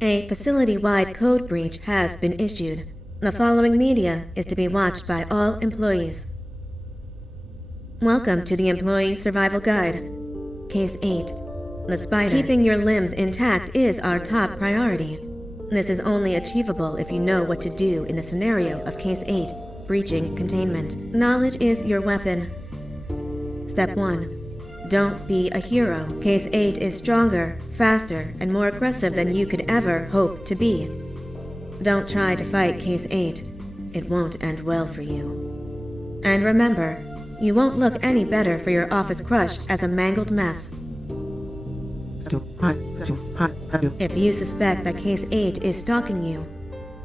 A facility-wide code breach has been issued. The following media is to be watched by all employees. Welcome to the Employee Survival Guide. Case 8. The Spider. Keeping your limbs intact is our top priority. This is only achievable if you know what to do in the scenario of Case 8, breaching containment. Knowledge is your weapon. Step 1. Don't be a hero. Case 8 is stronger, faster, and more aggressive than you could ever hope to be. Don't try to fight Case 8. It won't end well for you. And remember, you won't look any better for your office crush as a mangled mess. If you suspect that Case 8 is stalking you,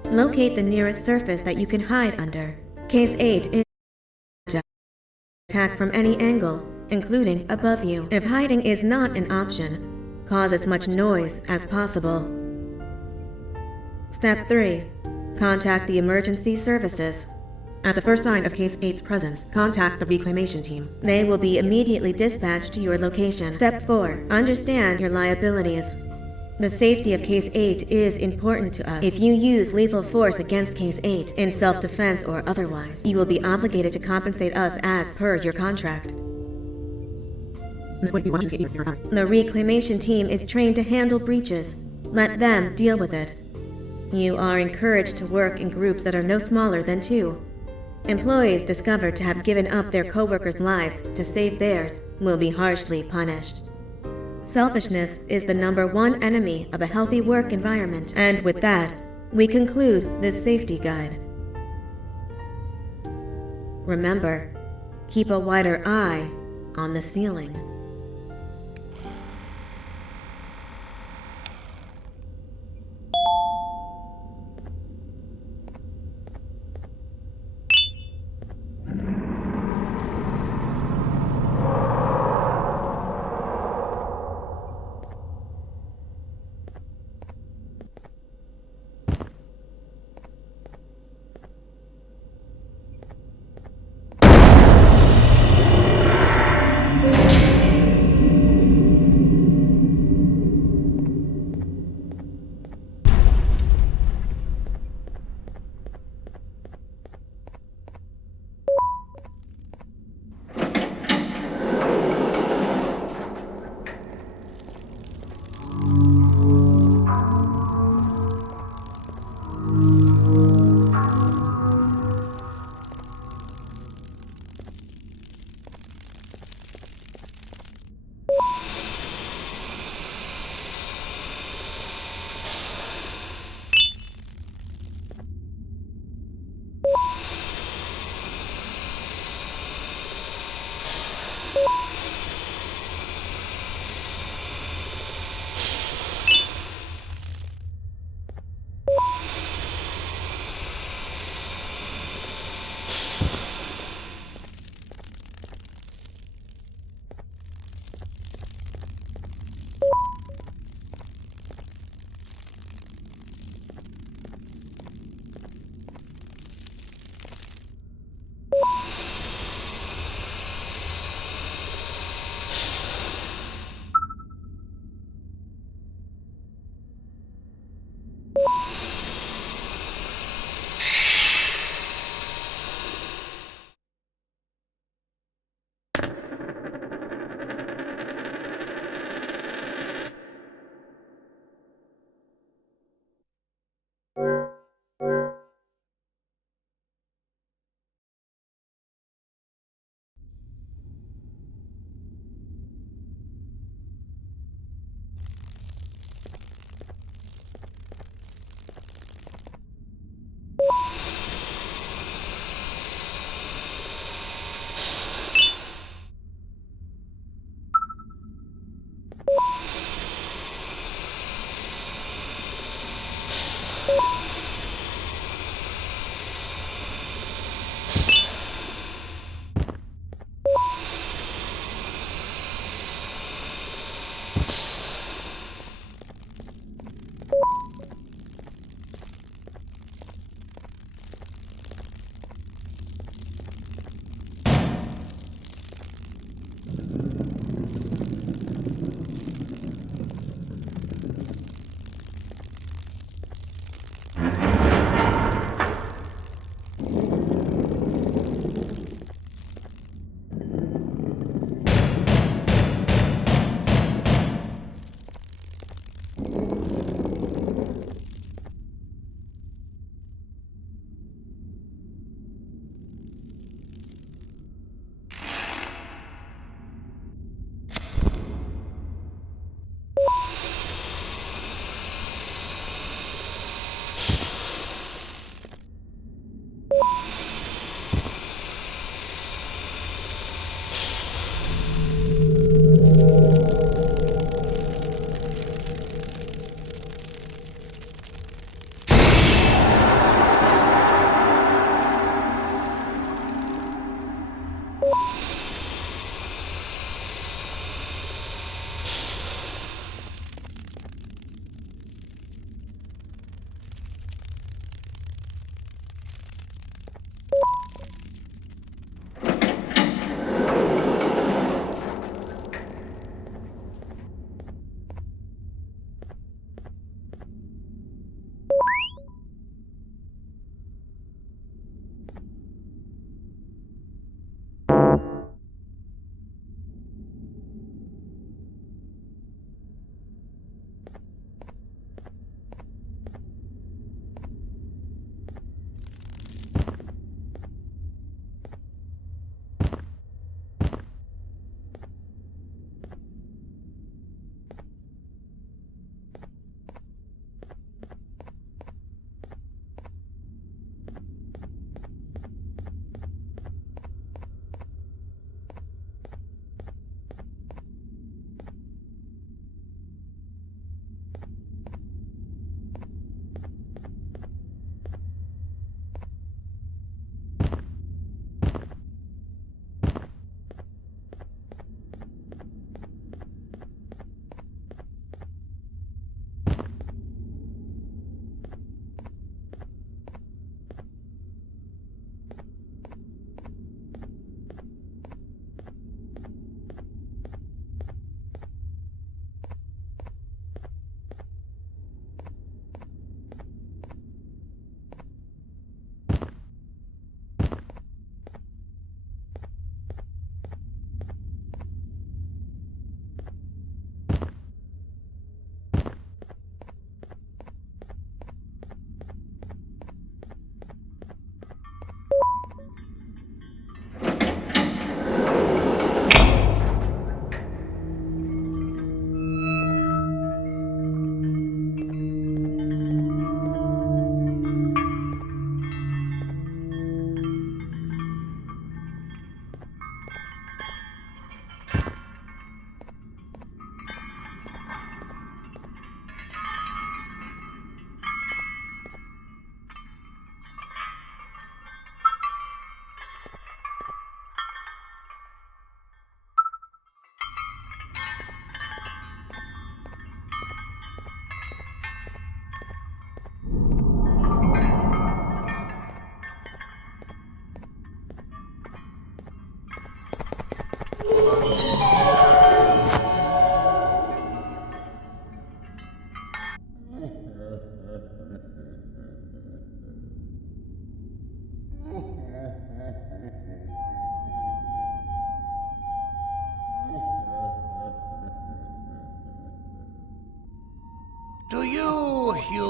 locate the nearest surface that you can hide under. Case 8 is attack from any angle, including above you. If hiding is not an option, cause as much noise as possible. Step 3. Contact the emergency services. At the first sign of Case 8's presence, contact the reclamation team. They will be immediately dispatched to your location. Step 4. Understand your liabilities. The safety of Case 8 is important to us. If you use lethal force against Case 8, in self-defense or otherwise, you will be obligated to compensate us as per your contract. The reclamation team is trained to handle breaches. Let them deal with it. You are encouraged to work in groups that are no smaller than 2. Employees discovered to have given up their co-workers' lives to save theirs will be harshly punished. Selfishness is the #1 enemy of a healthy work environment. And with that, we conclude this safety guide. Remember, keep a wider eye on the ceiling.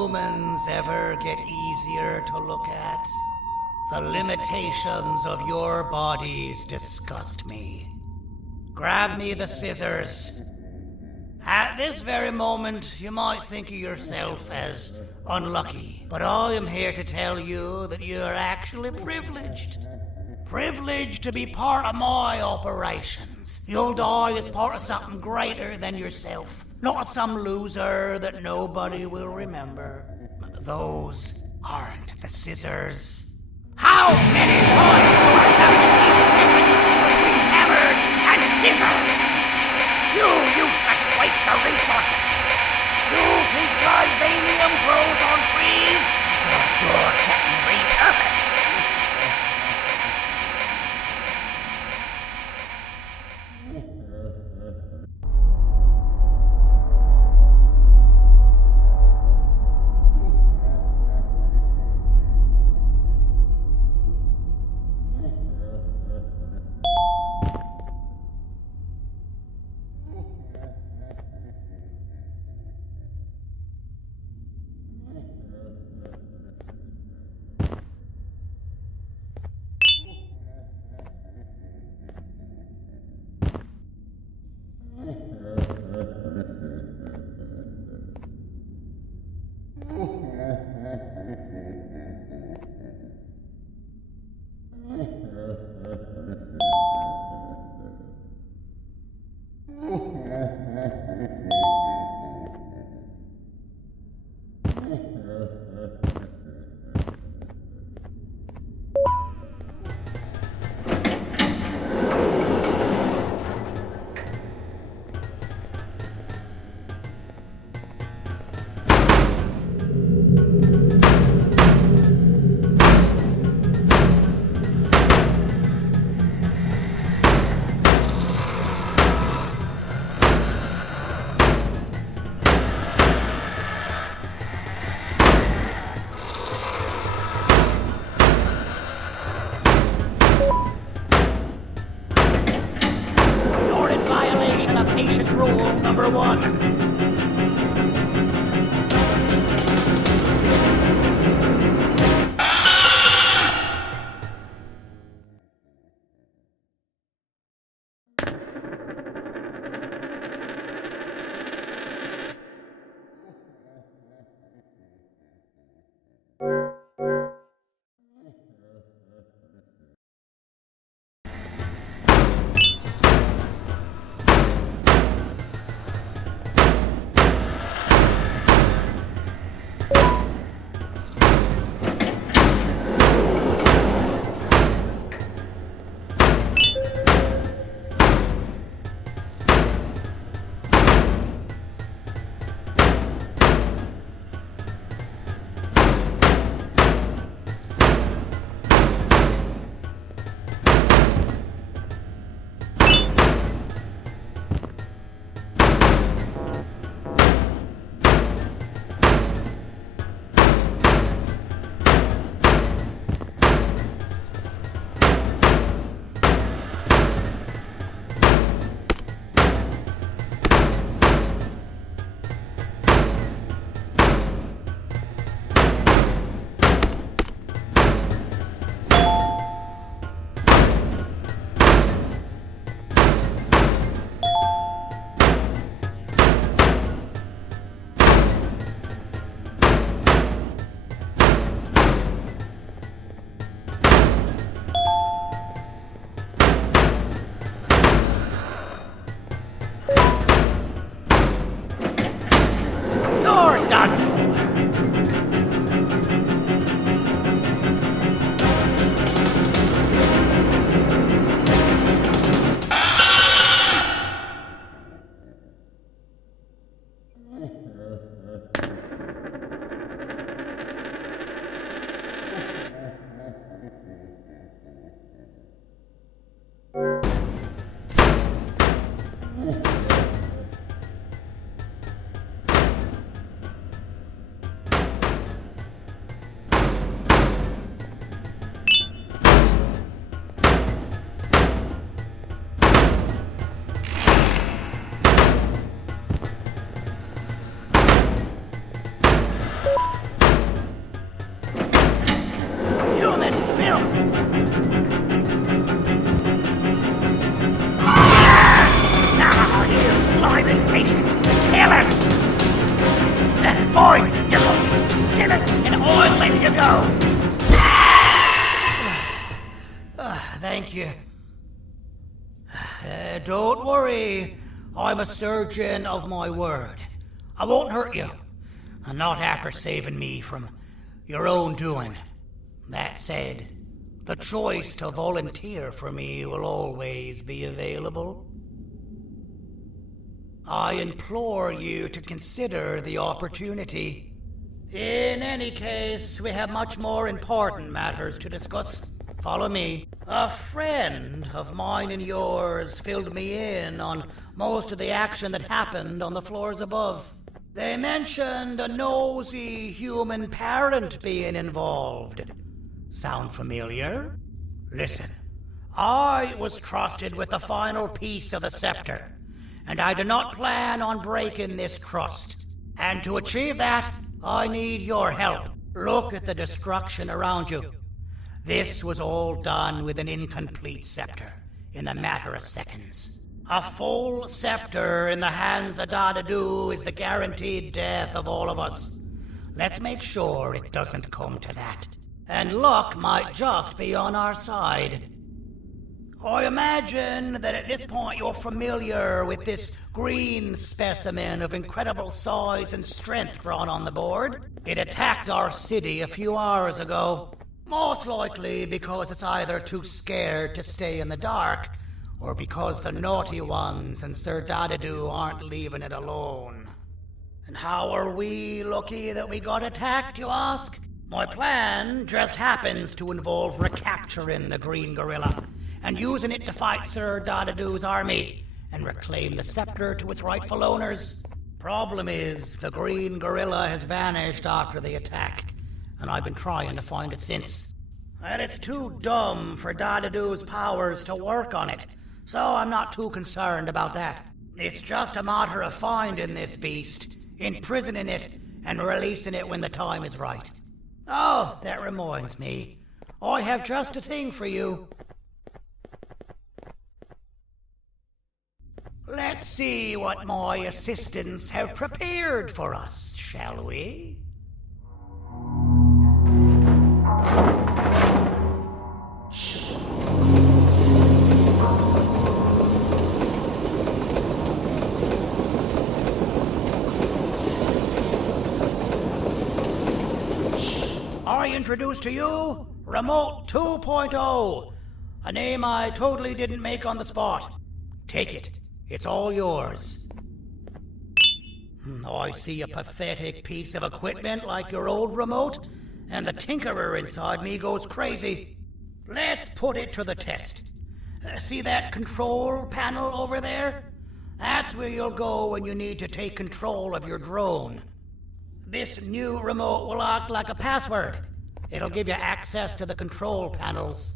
humans ever get easier to look at? The limitations of your bodies disgust me. Grab me the scissors. At this very moment, you might think of yourself as unlucky, but I am here to tell you that you are actually privileged. Privileged to be part of my operations. You'll die as part of something greater than yourself, not as some loser that nobody will remember. Those aren't the scissors. How many times do I have to keep the difference between hammers and scissors? You useless waste of resources! You think vibranium grows on trees? You're getting repurposed! Thank you. Don't worry. I'm a surgeon of my word. I won't hurt you. And not after saving me from your own doing. That said, the choice to volunteer for me will always be available. I implore you to consider the opportunity. In any case, we have much more important matters to discuss. Follow me. A friend of mine and yours filled me in on most of the action that happened on the floors above. They mentioned a nosy human parent being involved. Sound familiar? Listen, I was trusted with the final piece of the scepter, and I do not plan on breaking this trust. And to achieve that, I need your help. Look at the destruction around you. This was all done with an incomplete scepter, in a matter of seconds. A full scepter in the hands of Dadadoo is the guaranteed death of all of us. Let's make sure it doesn't come to that. And luck might just be on our side. I imagine that at this point you're familiar with this green specimen of incredible size and strength drawn on the board. It attacked our city a few hours ago. Most likely because it's either too scared to stay in the dark, or because the naughty ones and Sir Dadadoo aren't leaving it alone. And how are we lucky that we got attacked, you ask? My plan just happens to involve recapturing the green gorilla, and using it to fight Sir Dadadoo's army, and reclaim the scepter to its rightful owners. Problem is, the green gorilla has vanished after the attack, and I've been trying to find it since. And it's too dumb for Dadadoo's powers to work on it, so I'm not too concerned about that. It's just a matter of finding this beast, imprisoning it, and releasing it when the time is right. Oh, that reminds me. I have just a thing for you. Let's see what my assistants have prepared for us, shall we? I introduce to you Remote 2.0, a name I totally didn't make on the spot. Take it. It's all yours. I see a pathetic piece of equipment like your old remote, and the tinkerer inside me goes crazy. Let's put it to the test. See that control panel over there? That's where you'll go when you need to take control of your drone. This new remote will act like a password. It'll give you access to the control panels.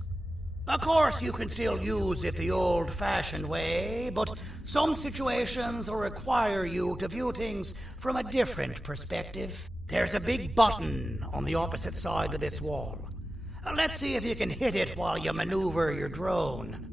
Of course, you can still use it the old-fashioned way, but some situations will require you to view things from a different perspective. There's a big button on the opposite side of this wall. Let's see if you can hit it while you maneuver your drone.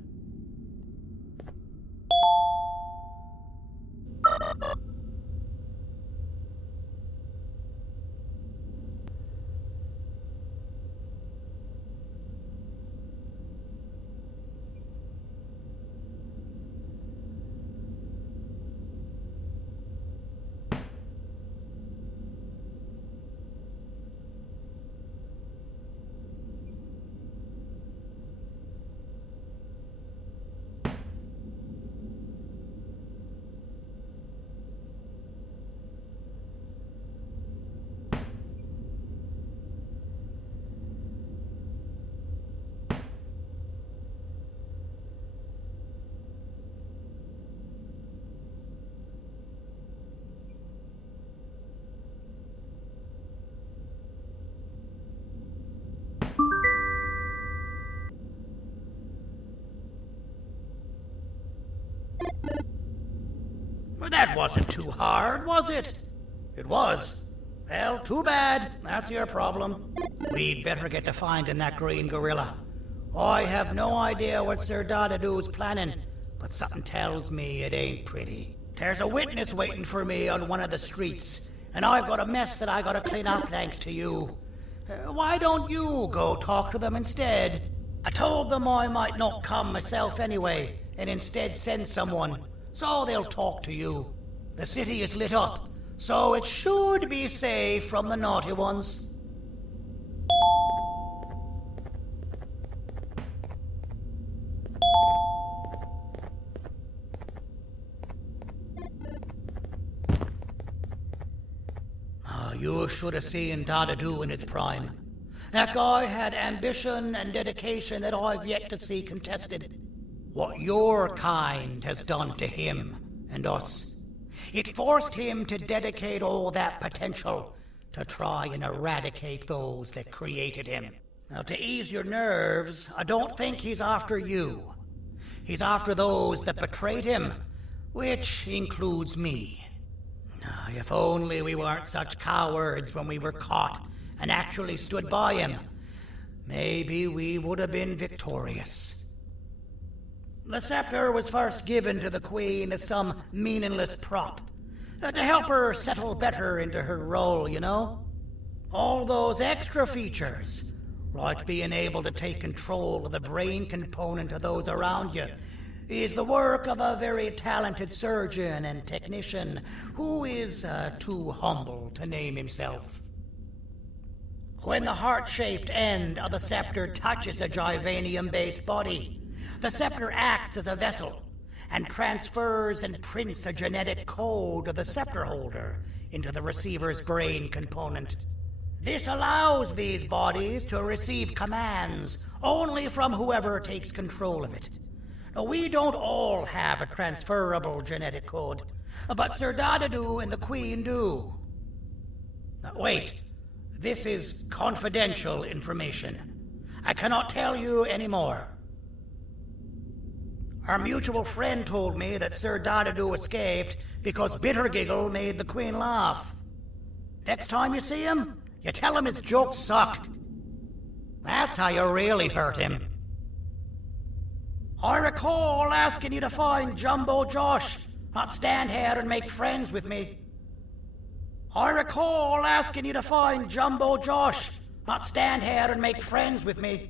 Well, that wasn't too hard, was it? It was. Well, too bad. That's your problem. We'd better get to finding that green gorilla. I have no idea what Sir Dadadoo's planning, but something tells me it ain't pretty. There's a witness waiting for me on one of the streets, and I've got a mess that I gotta clean up thanks to you. Why don't you go talk to them instead? I told them I might not come myself anyway, and instead send someone, so they'll talk to you. The city is lit up, so it should be safe from the naughty ones. You should have seen Dadadoo in his prime. That guy had ambition and dedication that I've yet to see contested. What your kind has done to him and us. It forced him to dedicate all that potential to try and eradicate those that created him. Now, to ease your nerves, I don't think he's after you. He's after those that betrayed him, which includes me. If only we weren't such cowards when we were caught and actually stood by him, maybe we would have been victorious. The scepter was first given to the Queen as some meaningless prop, to help her settle better into her role, you know? All those extra features, like being able to take control of the brain component of those around you, is the work of a very talented surgeon and technician who is too humble to name himself. When the heart-shaped end of the scepter touches a Givanium-based body, the scepter acts as a vessel and transfers and prints a genetic code of the scepter holder into the receiver's brain component. This allows these bodies to receive commands only from whoever takes control of it. We don't all have a transferable genetic code, but Sir Dadadoo and the Queen do. Wait, this is confidential information. I cannot tell you any more. Our mutual friend told me that Sir Dadadoo escaped because Bittergiggle made the Queen laugh. Next time you see him, you tell him his jokes suck. That's how you really hurt him. I recall asking you to find Jumbo Josh, not stand here and make friends with me. I recall asking you to find Jumbo Josh, not stand here and make friends with me.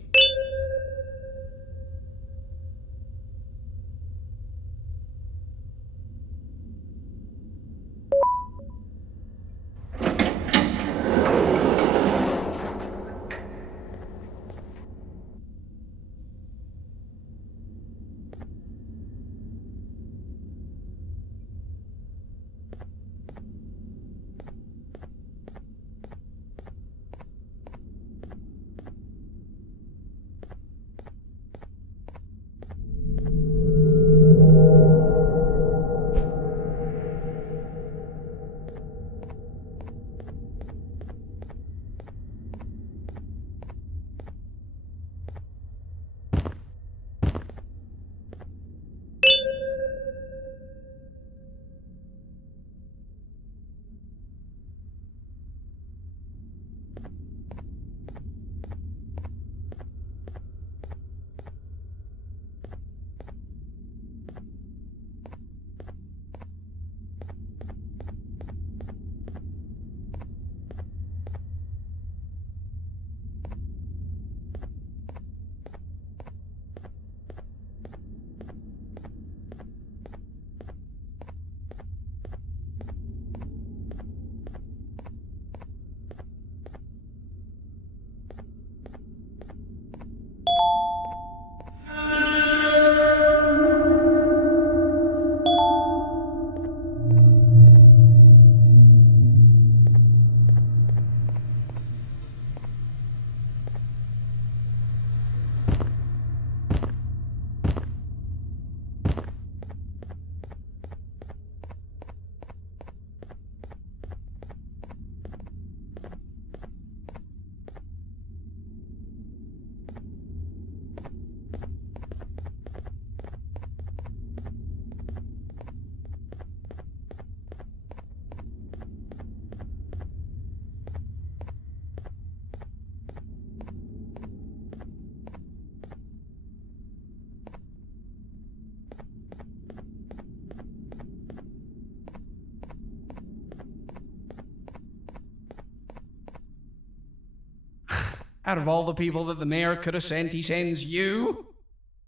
Out of all the people that the mayor could have sent, he sends you?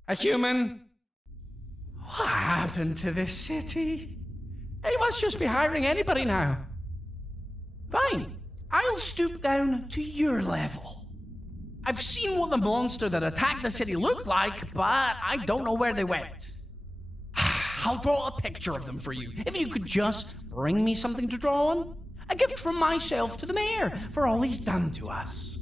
A human? What happened to this city? He must just be hiring anybody now. Fine, I'll stoop down to your level. I've seen what the monster that attacked the city looked like, but I don't know where they went. I'll draw a picture of them for you, if you could just bring me something to draw on. A gift from myself to the mayor for all he's done to us.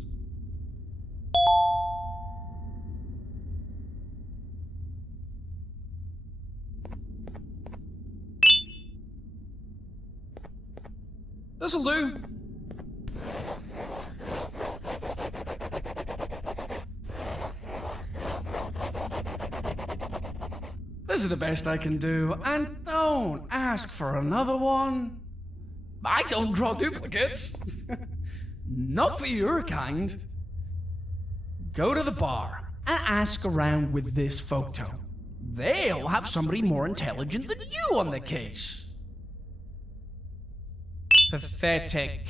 This'll do. This is the best I can do, and don't ask for another one. I don't draw duplicates. Not for your kind. Go to the bar and ask around with this photo. They'll have somebody more intelligent than you on the case. Pathetic.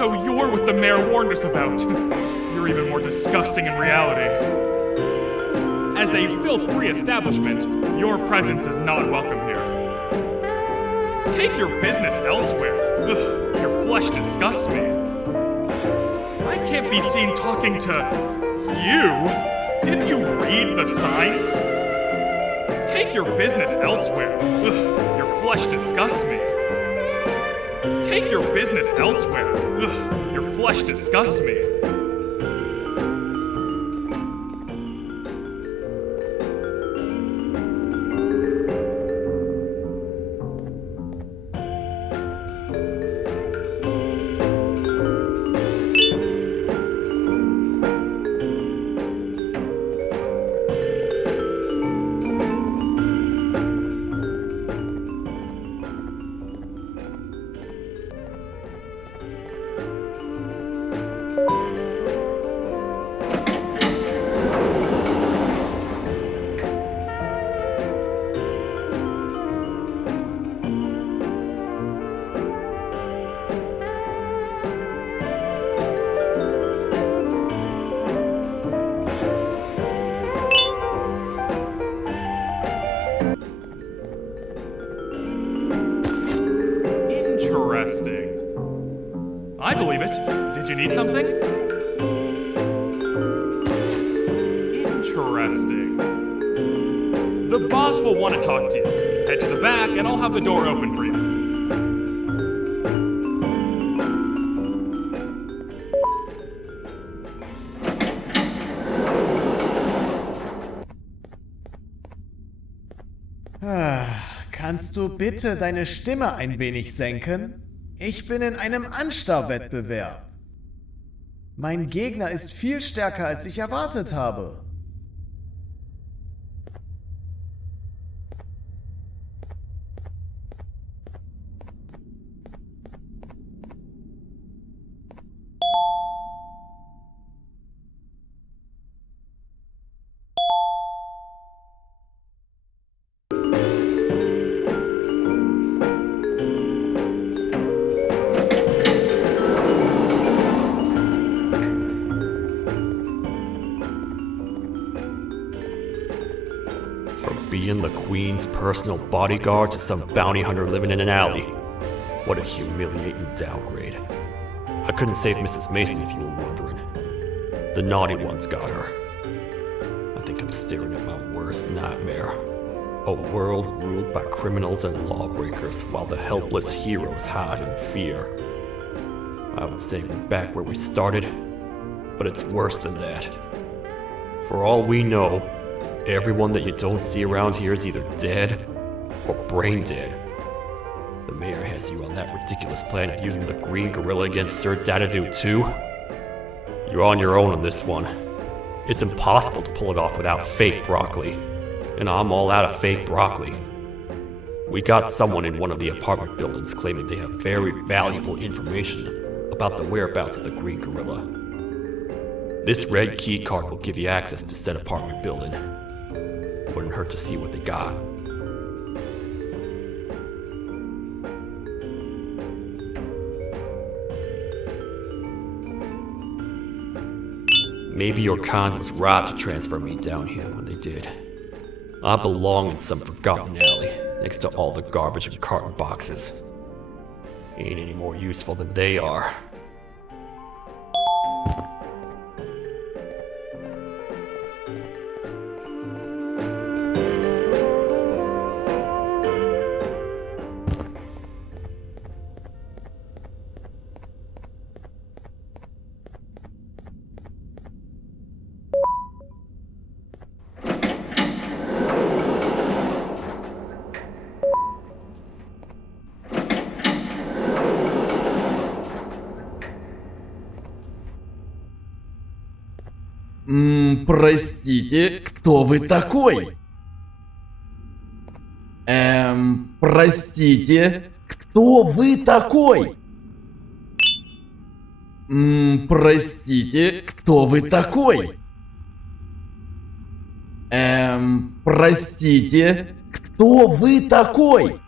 So you're what the mayor warned us about. You're even more disgusting in reality. As a filth-free establishment, your presence is not welcome here. Take your business elsewhere. Ugh, your flesh disgusts me. I can't be seen talking to you. Didn't you read the signs? Take your business elsewhere. Ugh, your flesh disgusts me. Take your business elsewhere. Ugh, your flesh disgusts me. Interesting. I believe it. Did you need something? Interesting. The boss will want to talk to you. Head to the back and I'll have the door open for you. Kannst du bitte deine Stimme ein wenig senken? Ich bin in einem Anstarrwettbewerb. Mein Gegner ist viel stärker, als ich erwartet habe. Being the Queen's personal bodyguard to some bounty hunter living in an alley. What a humiliating downgrade. I couldn't save Mrs. Mason if you were wondering. The naughty ones got her. I think I'm staring at my worst nightmare. A world ruled by criminals and lawbreakers while the helpless heroes hide in fear. I would say we're back where we started, but it's worse than that. For all we know, everyone that you don't see around here is either dead or brain dead. The mayor has you on that ridiculous plan of using the green gorilla against Sir Dadadoo too. You're on your own on this one. It's impossible to pull it off without fake broccoli, and I'm all out of fake broccoli. We got someone in one of the apartment buildings claiming they have very valuable information about the whereabouts of the green gorilla. This red key card will give you access to said apartment building. Wouldn't hurt to see what they got. Maybe your kind was robbed to transfer me down here when they did. I belong in some forgotten alley, next to all the garbage and carton boxes. Ain't any more useful than they are. Простите, кто вы такой? Простите, кто вы такой? Простите, кто вы такой? Простите, кто вы такой?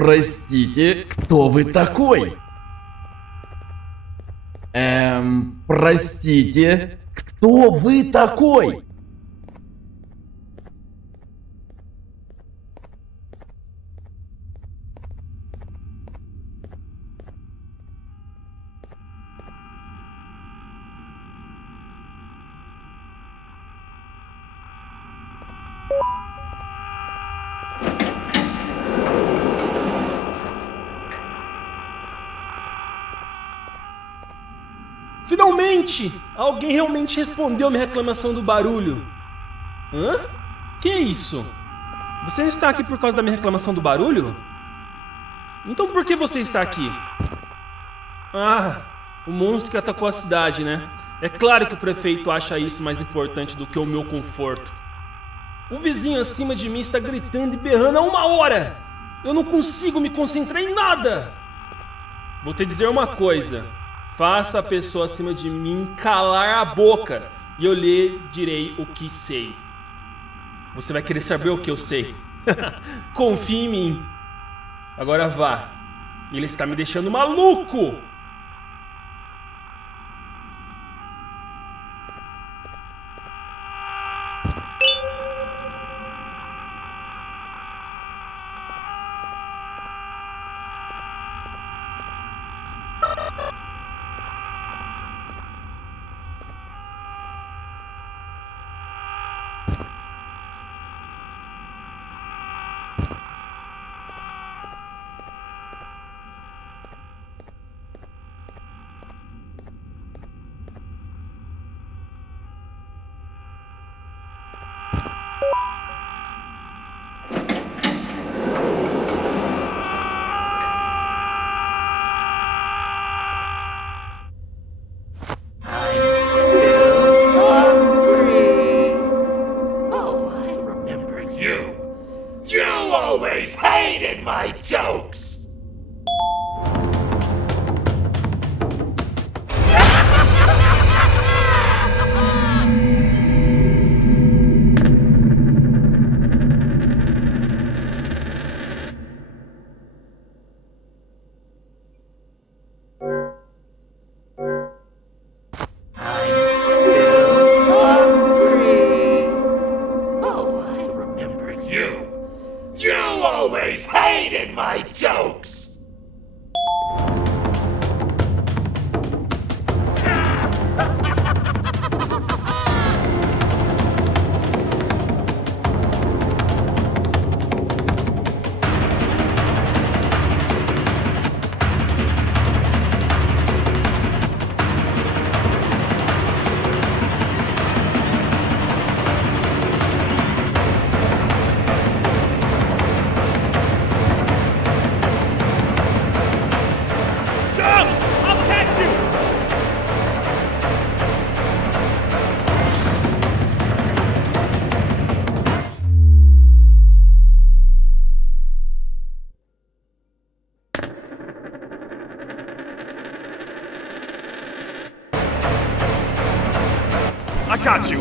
Простите, кто вы такой? Простите, кто вы такой? Finalmente! Alguém realmente respondeu a minha reclamação do barulho. Hã? Que é isso? Você não está aqui por causa da minha reclamação do barulho? Então por que você está aqui? Ah, o monstro que atacou a cidade, né? É claro que o prefeito acha isso mais importante do que o meu conforto. O vizinho acima de mim está gritando e berrando há 1 hora! Eu não consigo me concentrar em nada! Vou te dizer uma coisa. Faça a pessoa acima de mim calar a boca e eu lhe direi o que sei. Você vai querer saber o que eu sei. Confie em mim. Agora vá. Ele está me deixando maluco. I got you!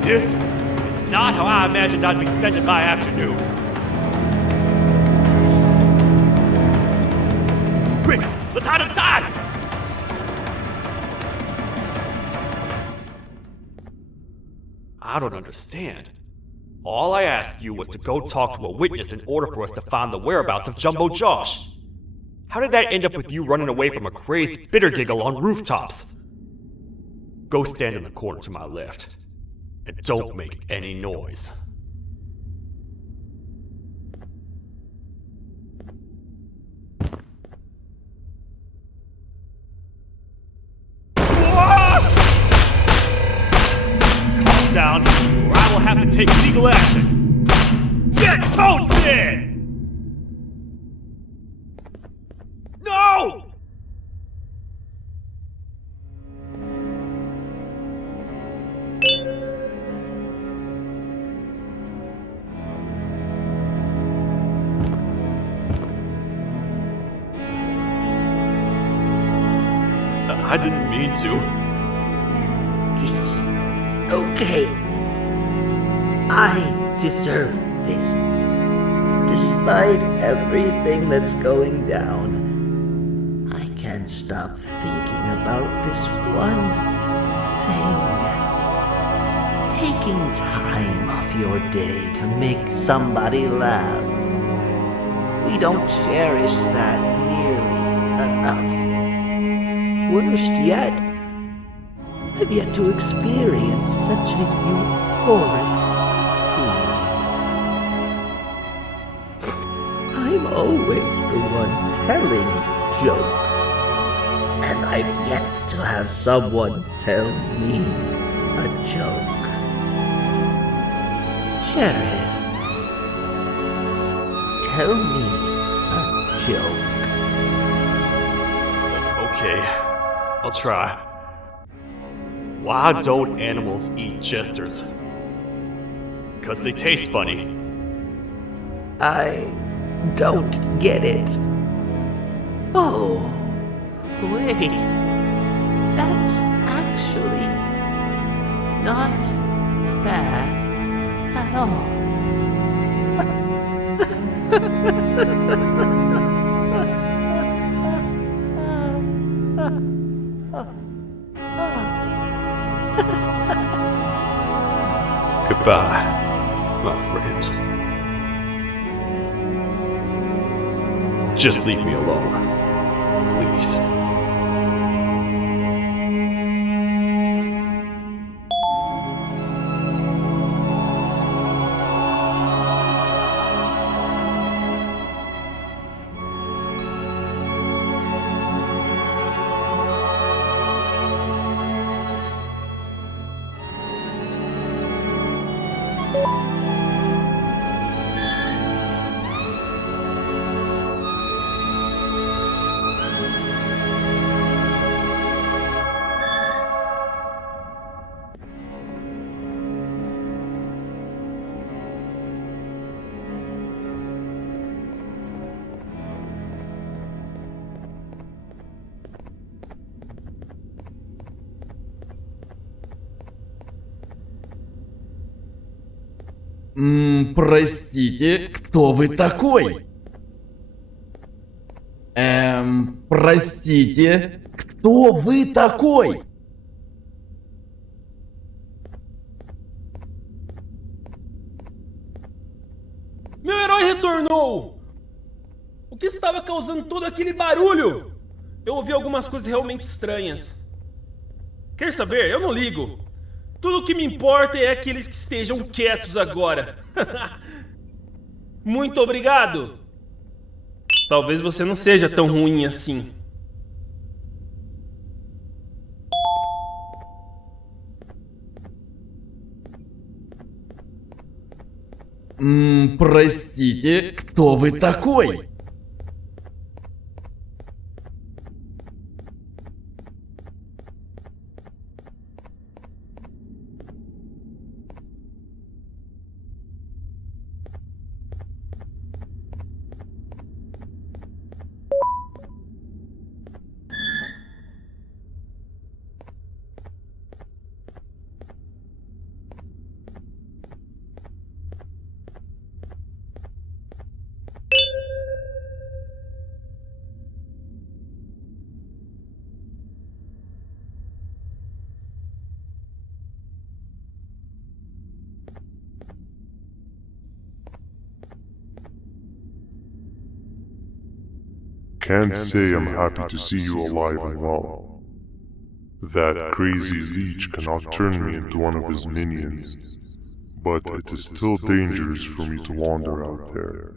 This is not how I imagined I'd be spending my afternoon. Quick, Let's hide inside! I don't understand. All I asked you was to go talk to a witness in order for us to find the whereabouts of Jumbo Josh. How did that end up with you running away from a crazed Bittergiggle on rooftops? Go stand in the corner to my left. And don't make any noise. Calm down, or I will have to take legal action. Get toasted! No! I didn't mean to. It's okay. I deserve this. Despite everything that's going down, I can't stop thinking about this one thing. Taking time off your day to make somebody laugh. We don't cherish that nearly enough. Worst yet, I've yet to experience such a euphoric feeling. I'm always the one telling jokes, and I've yet to have someone tell me a joke. Sheriff, tell me a joke. Okay. I'll try. Why don't animals eat jesters? Because they taste funny. I don't get it. Oh, wait. That's actually not bad at all. Goodbye, my friend. Just leave me alone, please. Простите, кто вы такой? Простите, кто вы такой? Meu herói retornou! O que estava causando todo aquele barulho? Eu ouvi algumas coisas realmente estranhas. Quer saber? Eu não ligo. Tudo o que me importa é aqueles que estejam quietos agora. Muito obrigado! Talvez você não seja tão ruim assim. Простите, кто вы такой? can't say I'm happy to see you alive and well. That crazy leech cannot turn me into one of his minions, but it is still dangerous for me to wander out there.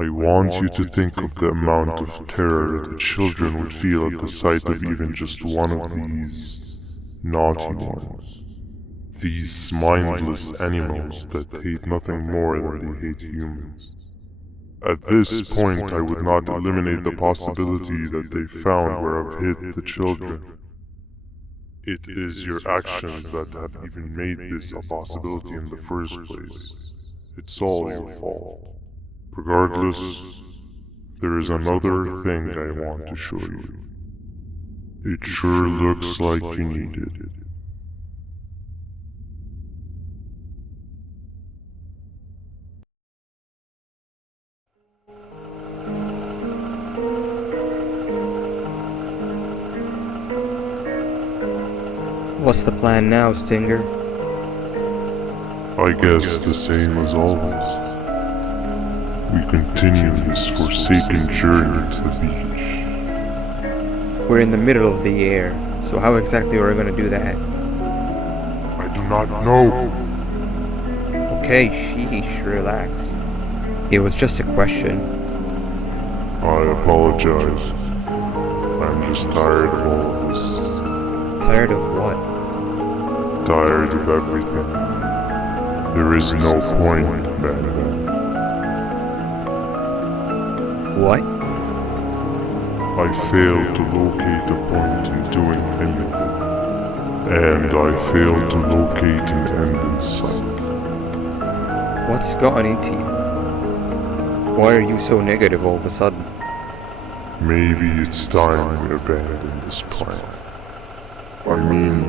I want you to think of the amount of terror the children would feel at the sight of even just one of these naughty ones. These mindless animals that hate nothing more than they hate humans. At this point, I would not eliminate the possibility that they found where I've hid the children. It is your actions that have even made this a possibility in the first place. It's all your fault. Regardless, there is another thing I want to show you. It sure looks like you need it. What's the plan now, Stinger? I guess the same as always. We continue this forsaken journey to the beach. We're in the middle of the air, so how exactly are we going to do that? I do not know. Okay, sheesh, relax. It was just a question. I apologize. I'm just tired of all of this. Tired of what? Tired of everything. There is no point, Banban. What? I failed to locate a point in doing anything. And I failed to locate an end in sight. What's gotten into you? Why are you so negative all of a sudden? Maybe it's time we abandon this plan. I mean,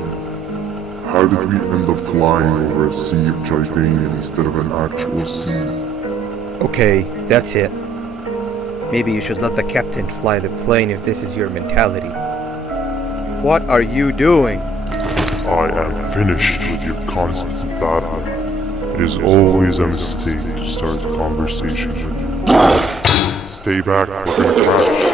how did we end up flying over a sea of Gigania instead of an actual sea? Okay, that's it. Maybe you should let the captain fly the plane if this is your mentality. What are you doing? I am finished with your constant battle. It is always a mistake to start a conversation with you. Stay back, we're gonna crash.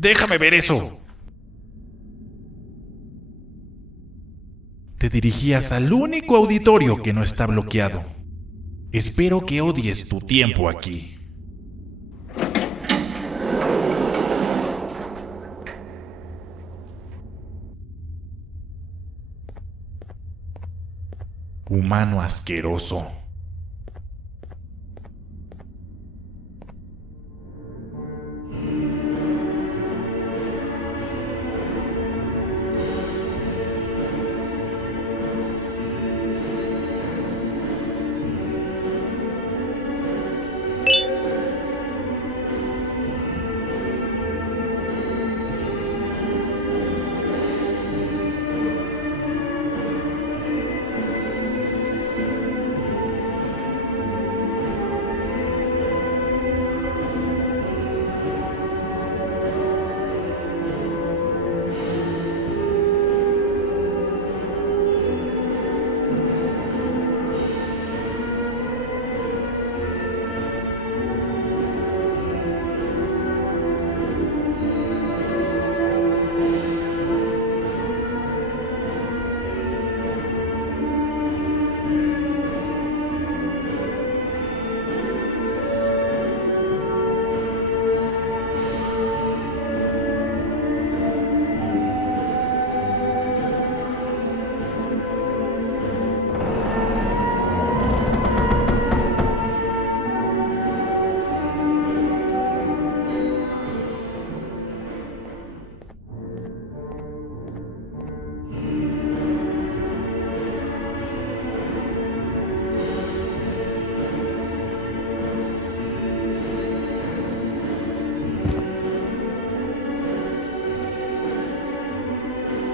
Déjame ver eso. Te dirigías al único auditorio que no está bloqueado. Espero que odies tu tiempo aquí. Humano asqueroso.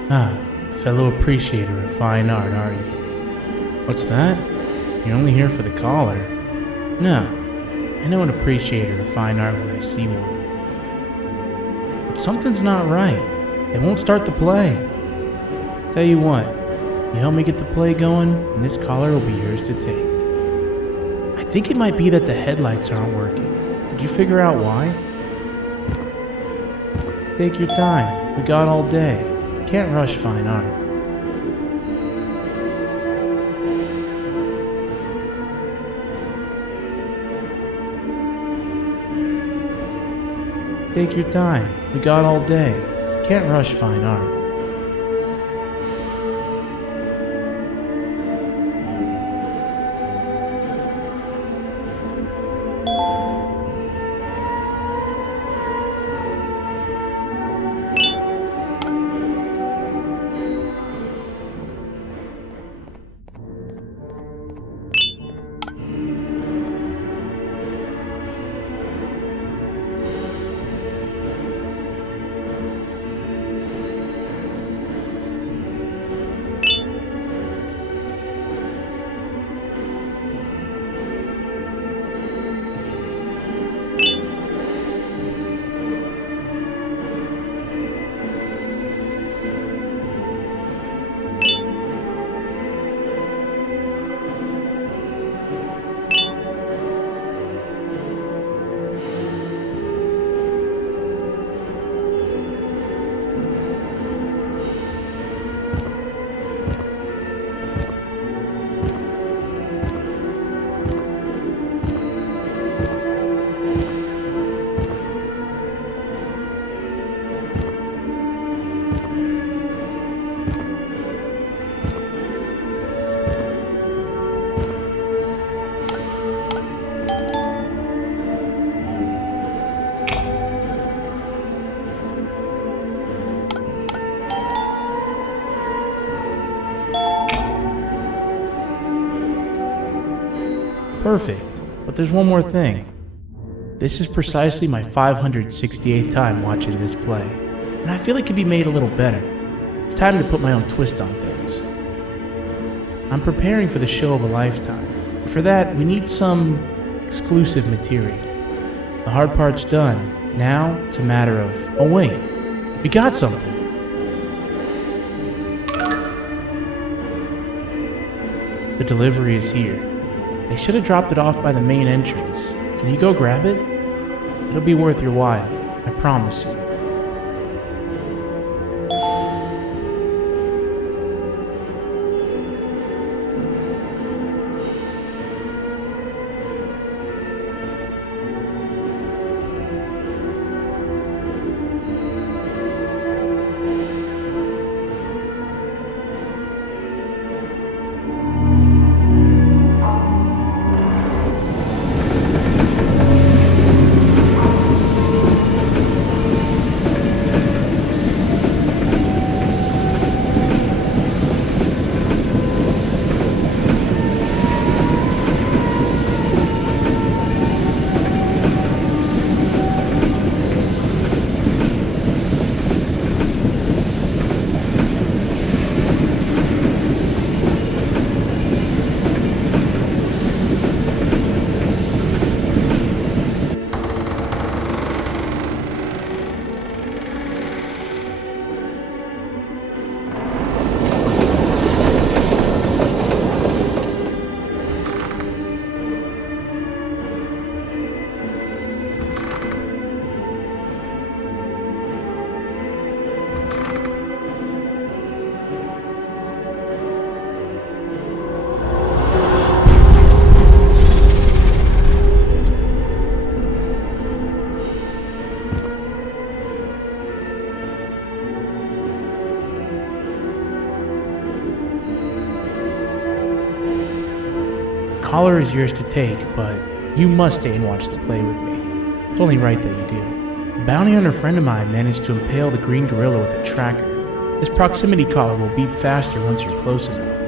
Fellow appreciator of fine art, are you? What's that? You're only here for the collar? No, I know an appreciator of fine art when I see one. But something's not right. They won't start the play. Tell you what, you help me get the play going, and this collar will be yours to take. I think it might be that the headlights aren't working. Did you figure out why? Take your time. We got all day. Can't rush fine art. Take your time. We got all day. Can't rush fine art. Perfect, but there's one more thing. This is precisely my 568th time watching this play, and I feel it could be made a little better. It's time to put my own twist on things. I'm preparing for the show of a lifetime, but for that we need some exclusive material. The hard part's done. Now it's a matter of, oh wait, we got something. The delivery is here. They should have dropped it off by the main entrance. Can you go grab it? It'll be worth your while, I promise you. The collar is yours to take, but you must stay and watch the play with me. It's only right that you do. A bounty hunter friend of mine managed to impale the green gorilla with a tracker. This proximity collar will beep faster once you're close enough.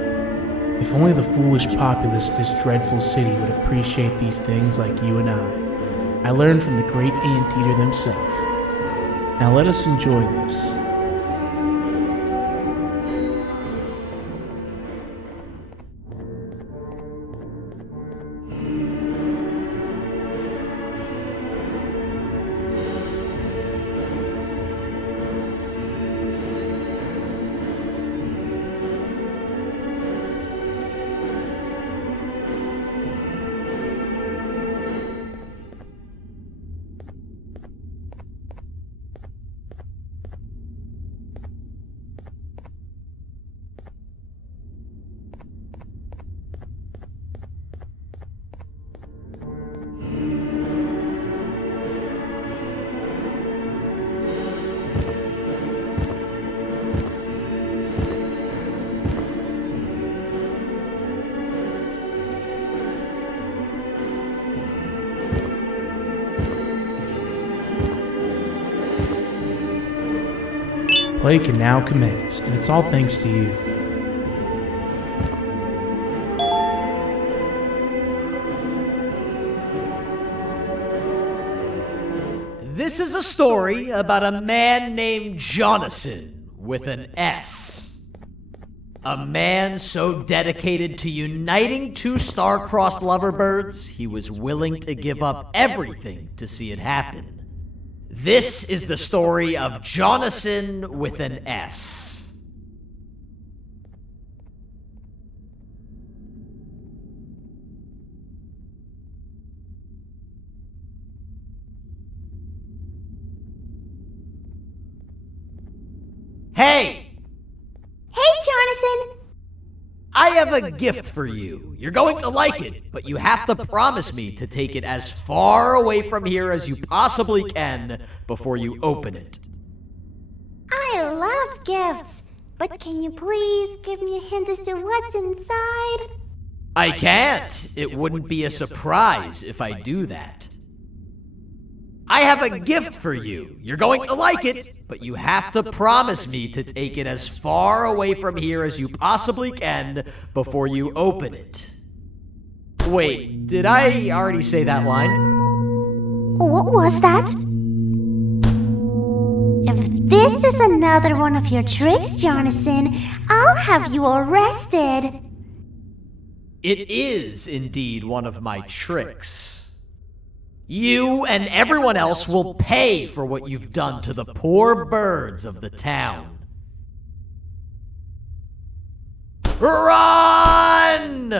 If only the foolish populace of this dreadful city would appreciate these things like you and I. I learned from the great anteater himself. Now let us enjoy this. Play can now commence, and it's all thanks to you. This is a story about a man named Jonathan with an S. A man so dedicated to uniting two star-crossed loverbirds, he was willing to give up everything to see it happen. This is the story of Jonathan with an S. Hey! Hey, Jonathan! I have a gift for you. You're going to like it, but you have to promise me to take it as far away from here as you possibly can before you open it. I love gifts, but can you please give me a hint as to what's inside? I can't. It wouldn't be a surprise if I do that. I have a gift for you. You're going to like it, but you have to promise me to take it as far away from here as you possibly can before you open it. Wait, did I already say that line? What was that? If this is another one of your tricks, Jonathan, I'll have you arrested. It is indeed one of my tricks. You and everyone else will pay for what you've done to the poor birds of the town. Run!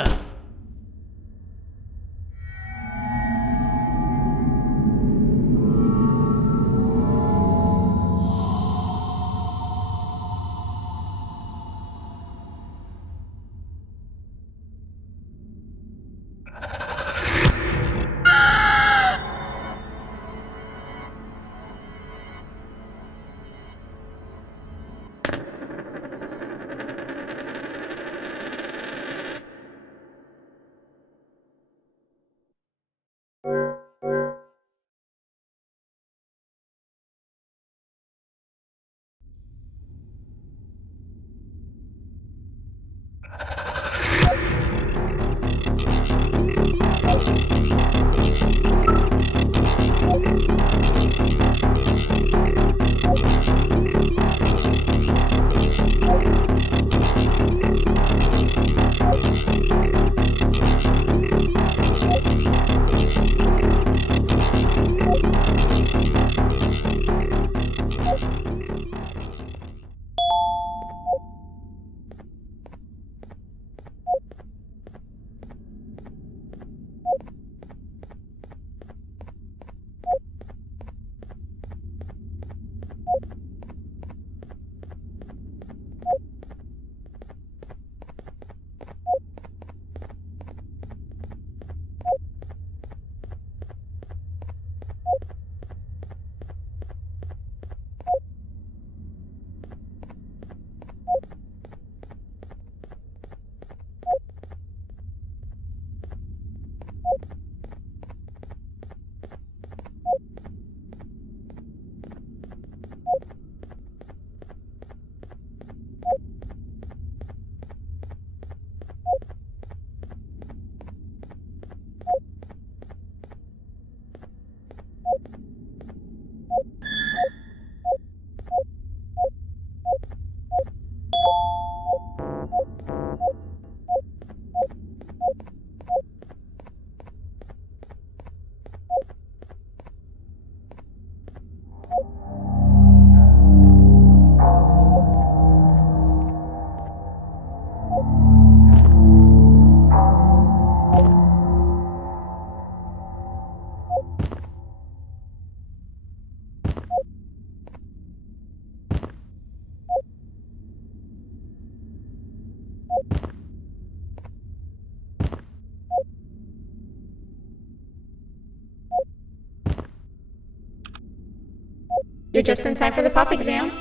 You're just in time for the pop exam.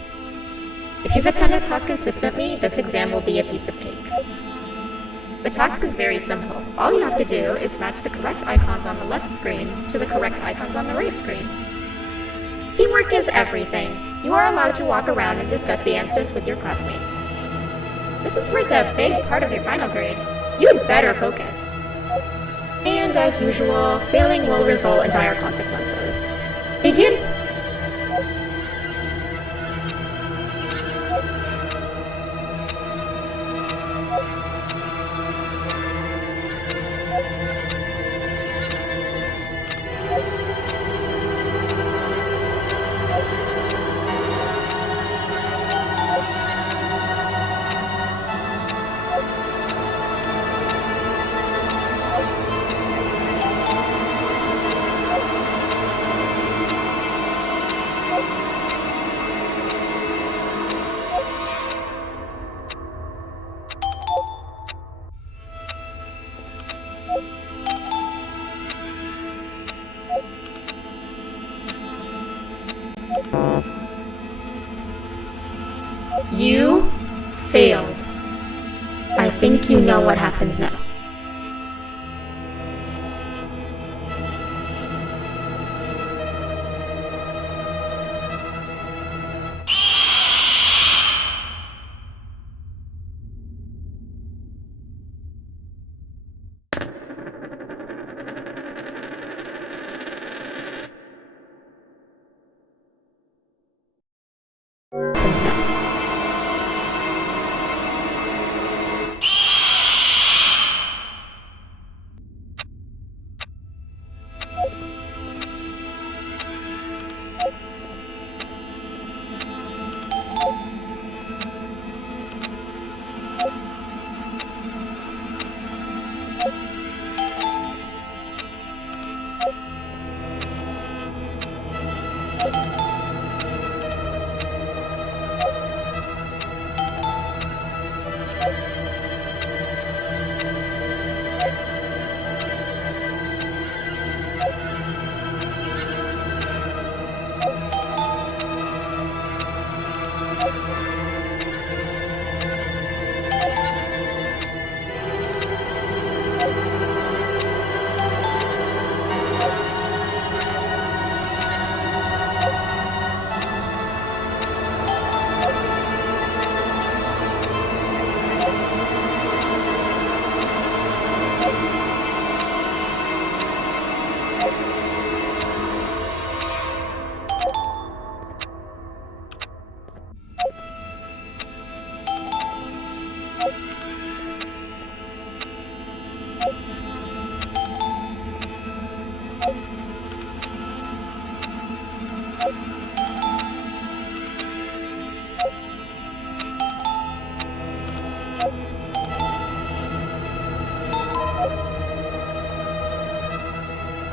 If you've attended class consistently, this exam will be a piece of cake. The task is very simple. All you have to do is match the correct icons on the left screens to the correct icons on the right screens. Teamwork is everything. you are allowed to walk around and discuss the answers with your classmates. This is worth a big part of your final grade. You'd better focus. And as usual, failing will result in dire consequences. Begin! You failed. I think you know what happens now.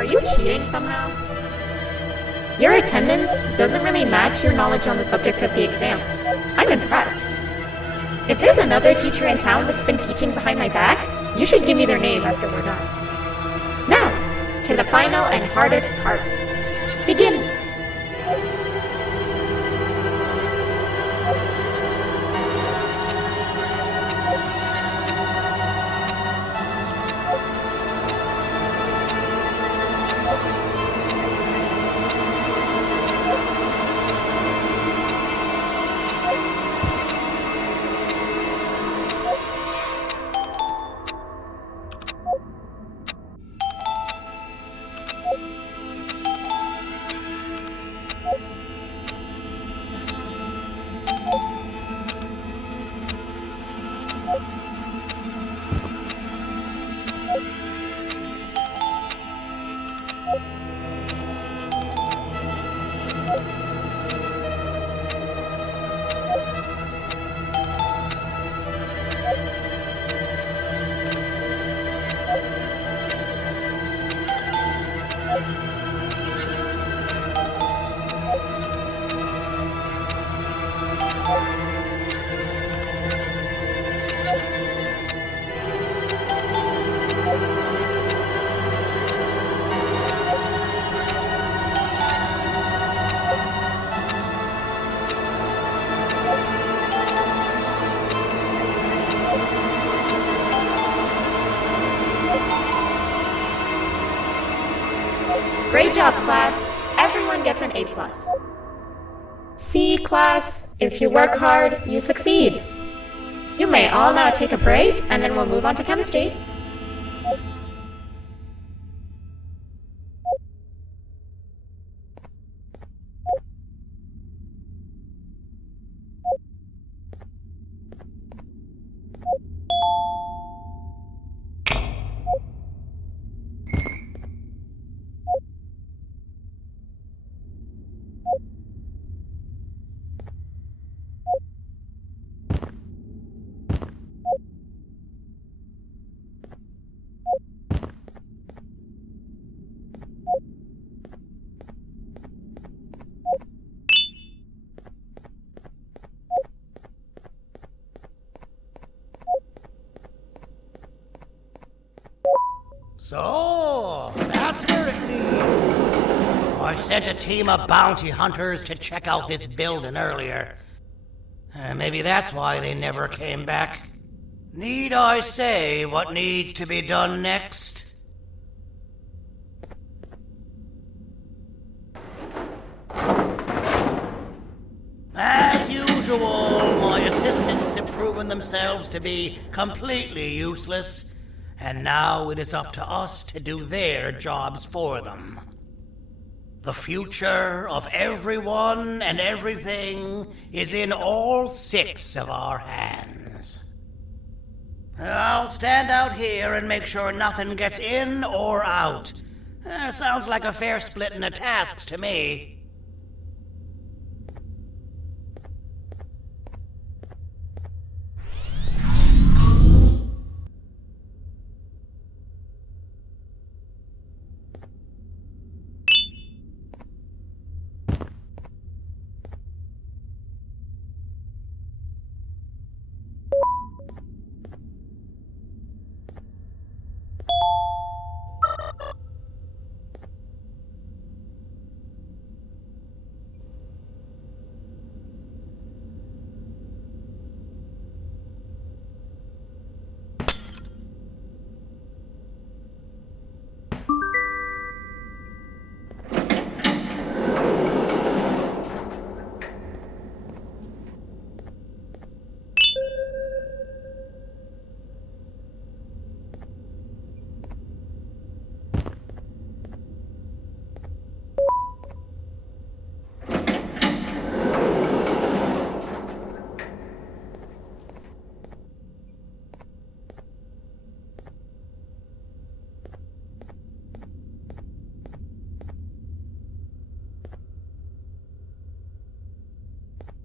Are you cheating somehow? Your attendance doesn't really match your knowledge on the subject of the exam. I'm impressed. If there's another teacher in town that's been teaching behind my back, you should give me their name after we're done. Now, to the final and hardest part. Begin! Great job, class. Everyone gets an A+. See, class, if you work hard, you succeed. You may all now take a break, and then we'll move on to chemistry. So, that's where it leads. I sent a team of bounty hunters to check out this building earlier. Maybe that's why they never came back. Need I say what needs to be done next? As usual, my assistants have proven themselves to be completely useless. And now it is up to us to do their jobs for them. The future of everyone and everything is in all 6 of our hands. I'll stand out here and make sure nothing gets in or out. Sounds like a fair splitting of tasks to me.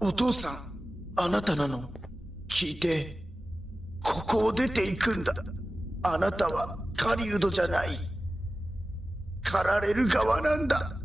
"お父さん、あなたなの？聞いて。ここを出ていくんだ。あなたは狩人じゃない。狩られる側なんだ。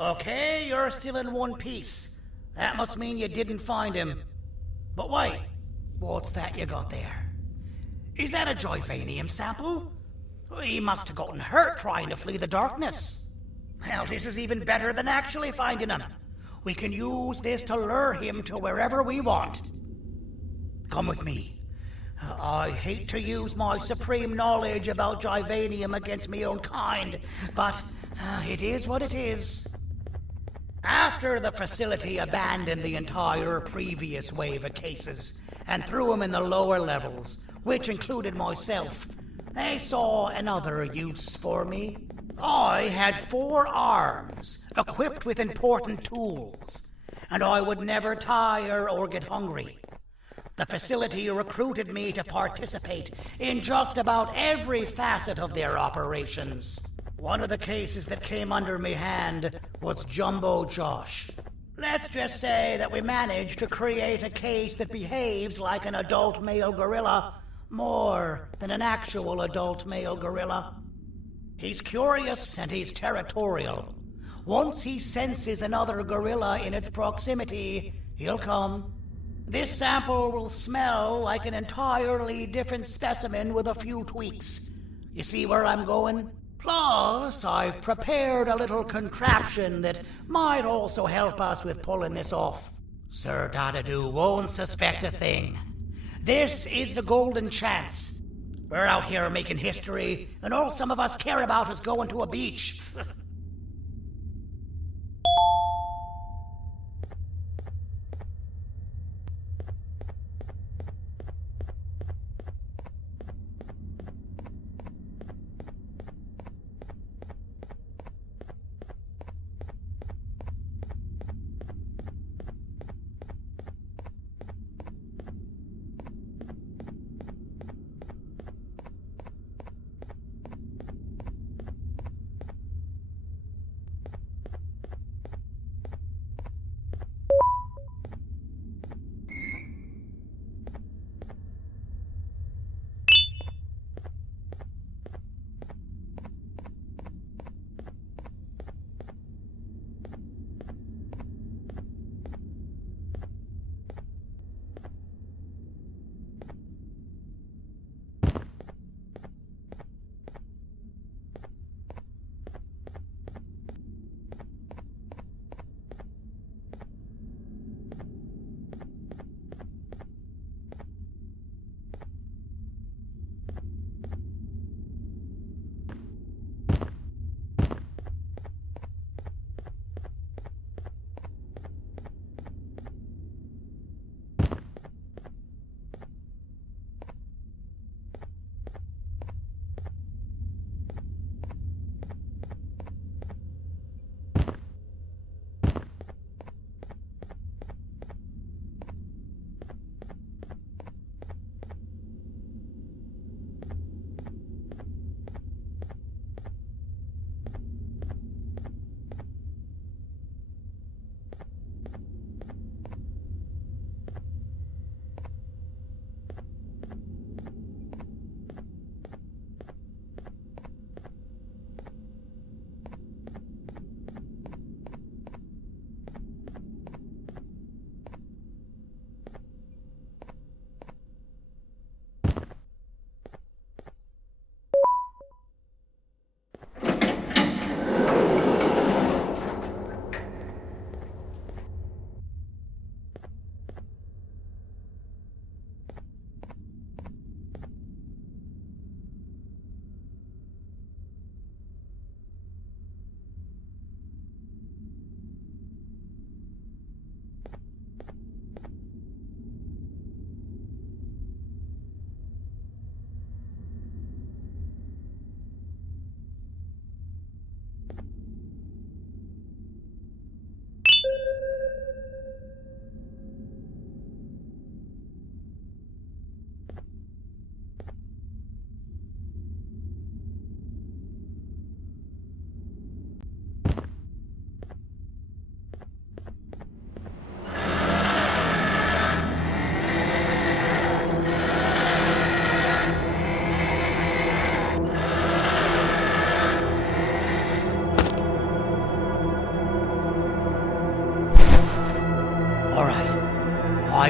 Okay, you're still in one piece. That must mean you didn't find him. But wait, what's that you got there? Is that a Joyvanium sample? He must have gotten hurt trying to flee the darkness. Well, this is even better than actually finding him. We can use this to lure him to wherever we want. Come with me. I hate to use my supreme knowledge about Joyvanium against my own kind, but it is what it is. After the facility abandoned the entire previous wave of cases and threw them in the lower levels, which included myself, they saw another use for me. I had 4 arms, equipped with important tools, and I would never tire or get hungry. The facility recruited me to participate in just about every facet of their operations. One of the cases that came under me hand was Jumbo Josh. Let's just say that we managed to create a case that behaves like an adult male gorilla, more than an actual adult male gorilla. He's curious and he's territorial. Once he senses another gorilla in its proximity, he'll come. This sample will smell like an entirely different specimen with a few tweaks. You see where I'm going? Plus, I've prepared a little contraption that might also help us with pulling this off. Sir Dadadoo won't suspect a thing. This is the golden chance. We're out here making history, and all some of us care about is going to a beach.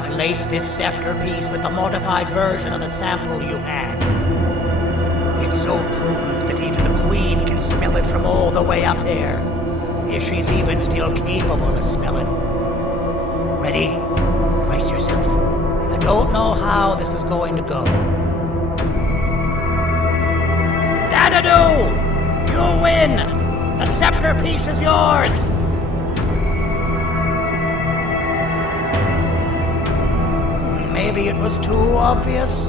I've laced this scepter piece with the modified version of the sample you had. It's so potent that even the Queen can smell it from all the way up there, if she's even still capable of smelling. Ready? Brace yourself. I don't know how this is going to go. Dadadoo! You win! The scepter piece is yours! Maybe it was too obvious.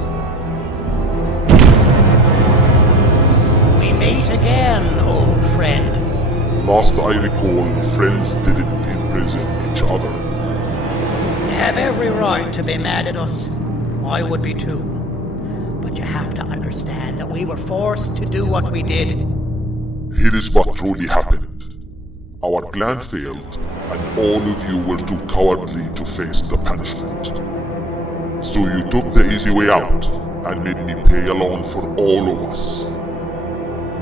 We meet again, old friend. Last I recall, friends didn't imprison each other. You have every right to be mad at us. I would be too. But you have to understand that we were forced to do what we did. Here is what truly happened. Our plan failed, and all of you were too cowardly to face the punishment. So you took the easy way out, and made me pay alone for all of us.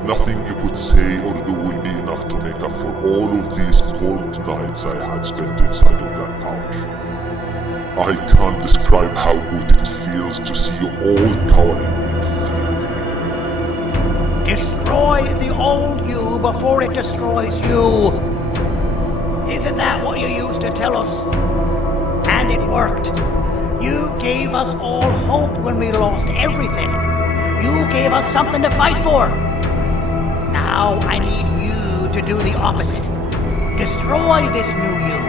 Nothing you could say or do will be enough to make up for all of these cold nights I had spent inside of that pouch. I can't describe how good it feels to see you all cowering in fear. Destroy the old you before it destroys you. Isn't that what you used to tell us? And it worked. You gave us all hope when we lost everything. You gave us something to fight for. Now I need you to do the opposite. Destroy this new you.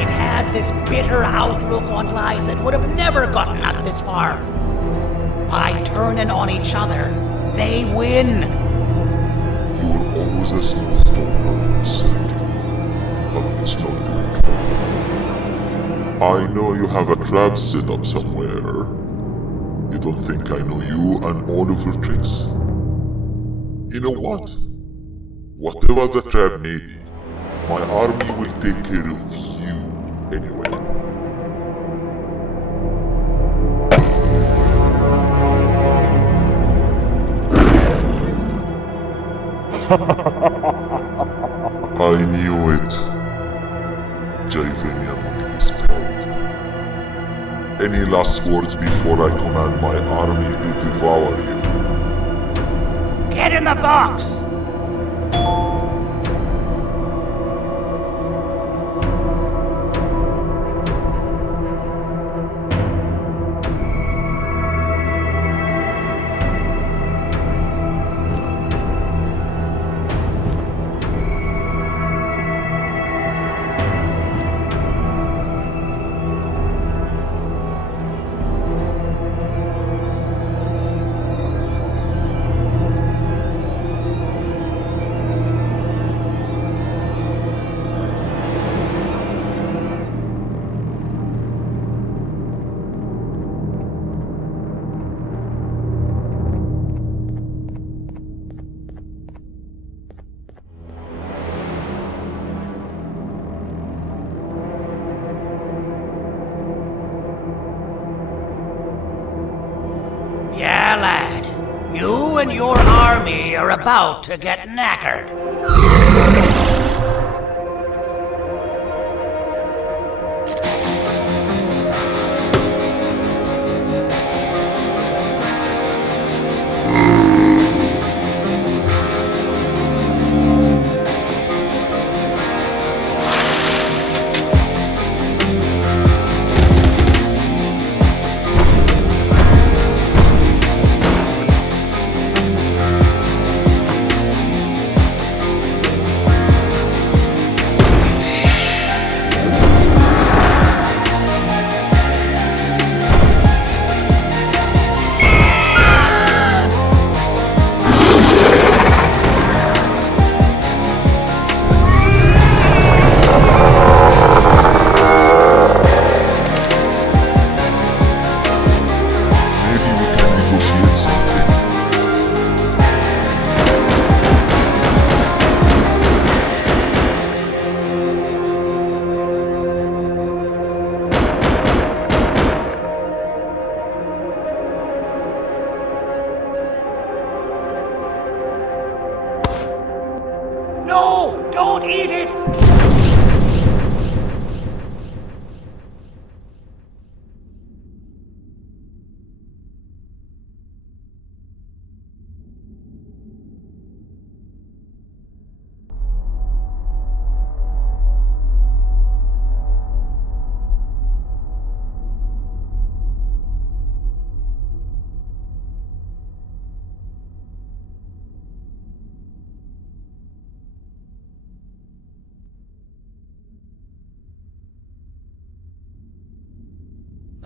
It has this bitter outlook on life that would have never gotten us this far. By turning on each other, they win. You were always a smooth talker, Syringeon, but it's not going to work. I know you have a trap set up somewhere. You don't think I know you and all of your tricks? You know what? Whatever the trap may be, my army will take care of you anyway. I knew it. Javanian will be spelled. Any last words before I command my army to devour you? Get in the box! Yeah, lad. You and your army are about to get knackered. No! Don't eat it!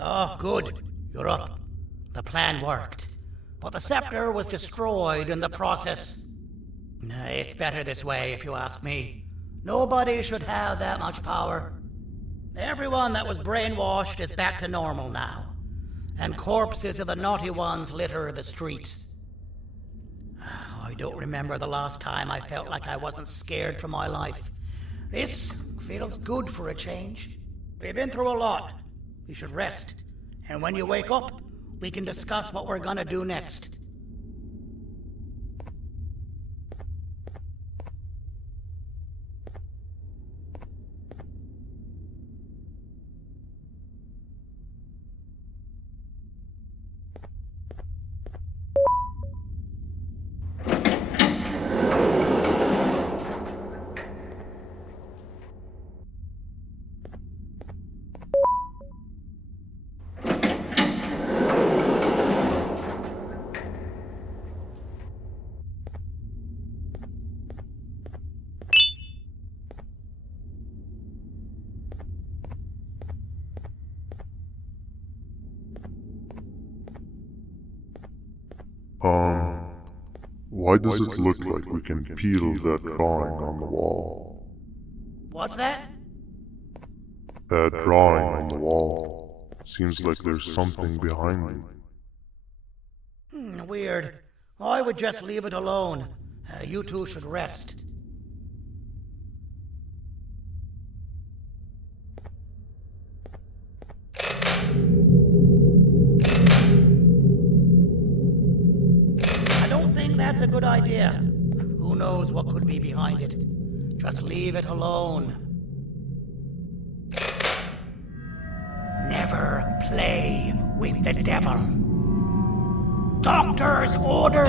Oh, good. You're up. The plan worked. But the scepter was destroyed in the process. It's better this way, if you ask me. Nobody should have that much power. Everyone that was brainwashed is back to normal now. And corpses of the naughty ones litter the streets. I don't remember the last time I felt like I wasn't scared for my life. This feels good for a change. We've been through a lot. You should rest. And when you wake up, we can discuss what we're gonna do next. Why does it look like we can peel that drawing on the wall? What's that? That drawing on the wall. Seems like there's something behind it. Weird. I would just leave it alone. You two should rest. That's a good idea. Who knows what could be behind it? Just leave it alone. Never play with the devil. Doctor's orders!